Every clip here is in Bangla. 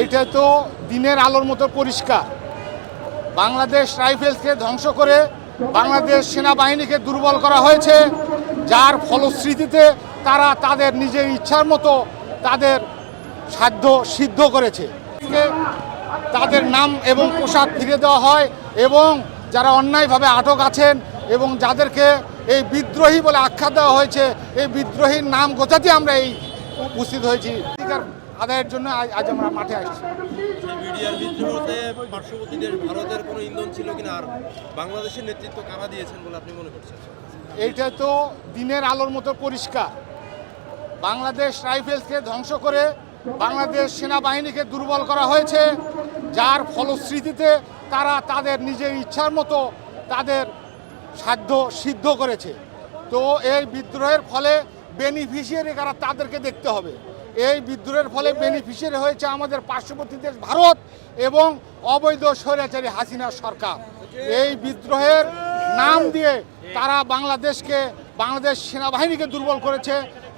এইটা তো দিনের আলোর মতো পরিষ্কার। বাংলাদেশ রাইফেলসকে ধ্বংস করে বাংলাদেশ সেনাবাহিনীকে দুর্বল করা হয়েছে, যার ফলশ্রুতিতে তারা তাদের নিজের ইচ্ছার মতো তাদের সাধ্য সিদ্ধ করেছে। তাদের নাম এবং পোশাক ফিরে দেওয়া হয় এবং যারা অন্যায়ভাবে আটক আছেন এবং যাদেরকে এই বিদ্রোহী বলে আখ্যা দেওয়া হয়েছে, এই বিদ্রোহীর নাম গোছাতে আমরা এই উপস্থিত হয়েছি। আদায়ের জন্য আজ আমরা মাঠে আসছি। সেই বিডিআর বিদ্রোহতে পার্শ্ববর্তী দেশ ভারতের কোনো ইন্ধন ছিল কিনা আর বাংলাদেশের নেতৃত্ব কারা দিয়েছেন বলে আপনি মনে করছেন? এইটা তো দিনের আলোর মতো পরিষ্কার। বাংলাদেশ রাইফেলসকে ধ্বংস করে বাংলাদেশ সেনাবাহিনীকে দুর্বল করা হয়েছে যার ফলশ্রুতিতে তারা তাদের নিজের ইচ্ছার মতো তাদের সাধ্য সিদ্ধ করেছে। তো এই বিদ্রোহের ফলে বেনিফিশিয়ারি কারা তাদেরকে দেখতে হবে। এই বিদ্রোহের ফলে বেনিফিশিয়ারি হয়েছে আমাদের পার্শ্ববর্তী দেশ ভারত এবং অবৈধ স্বৈরাচারী হাসিনা সরকার। এই বিদ্রোহের নাম দিয়ে তারা বাংলাদেশকে, বাংলাদেশ সেনাবাহিনীকে দুর্বল করেছে,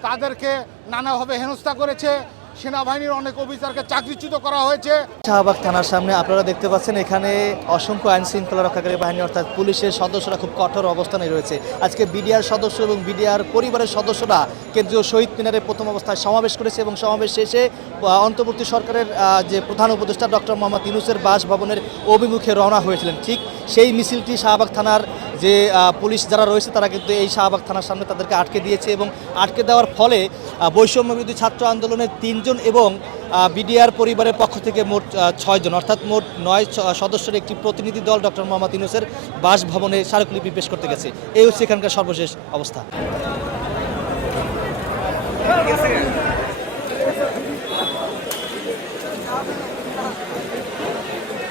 তাদেরকে নানাভাবে হেনস্থা করেছে সেনাবাহিনীর অনেক অফিসারকে চাকরিচ্যুত করা হয়েছে। শাহবাগ থানার সামনে আপনারা দেখতে পাচ্ছেন, এখানে অসংখ্য আইন শৃঙ্খলা রক্ষাকারী বাহিনী, অর্থাৎ পুলিশের সদস্যরা খুব কঠোর অবস্থানে রয়েছে। আজকে বিডিআর সদস্য এবং বিডিআর পরিবারের সদস্যরা কেন্দ্রীয় শহীদ মিনারে প্রথম অবস্থায় সমাবেশ করেছে এবং সমাবেশ শেষে অন্তর্বর্তী সরকারের যে প্রধান উপদেষ্টা ডক্টর মোহাম্মদ ইউনুসের বাসভবনের অভিমুখে রওনা হয়েছিলেন। ঠিক সেই মিছিলটি শাহবাগ থানার যে পুলিশ যারা রয়েছে তারা কিন্তু এই শাহবাগ থানার সামনে তাদেরকে আটকে দিয়েছে এবং আটকে দেওয়ার ফলে আহ, বৈষম্যবিরোধী ছাত্র আন্দোলনের তিনজন এবং বিডিআর পরিবারের পক্ষ থেকে মোট ছয়জন অর্থাৎ মোট নয় সদস্যের একটি প্রতিনিধি দল ডক্টর মোহাম্মদ ইউনুসের বাসভবনে স্মারকলিপি পেশ করতে গেছে। এই হচ্ছে এখানকার সর্বশেষ অবস্থা।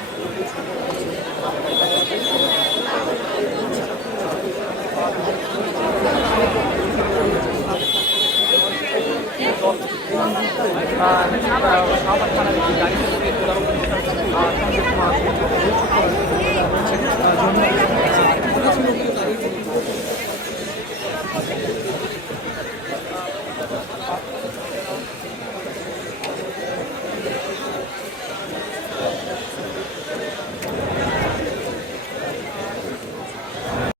শাহবাগ থানার আর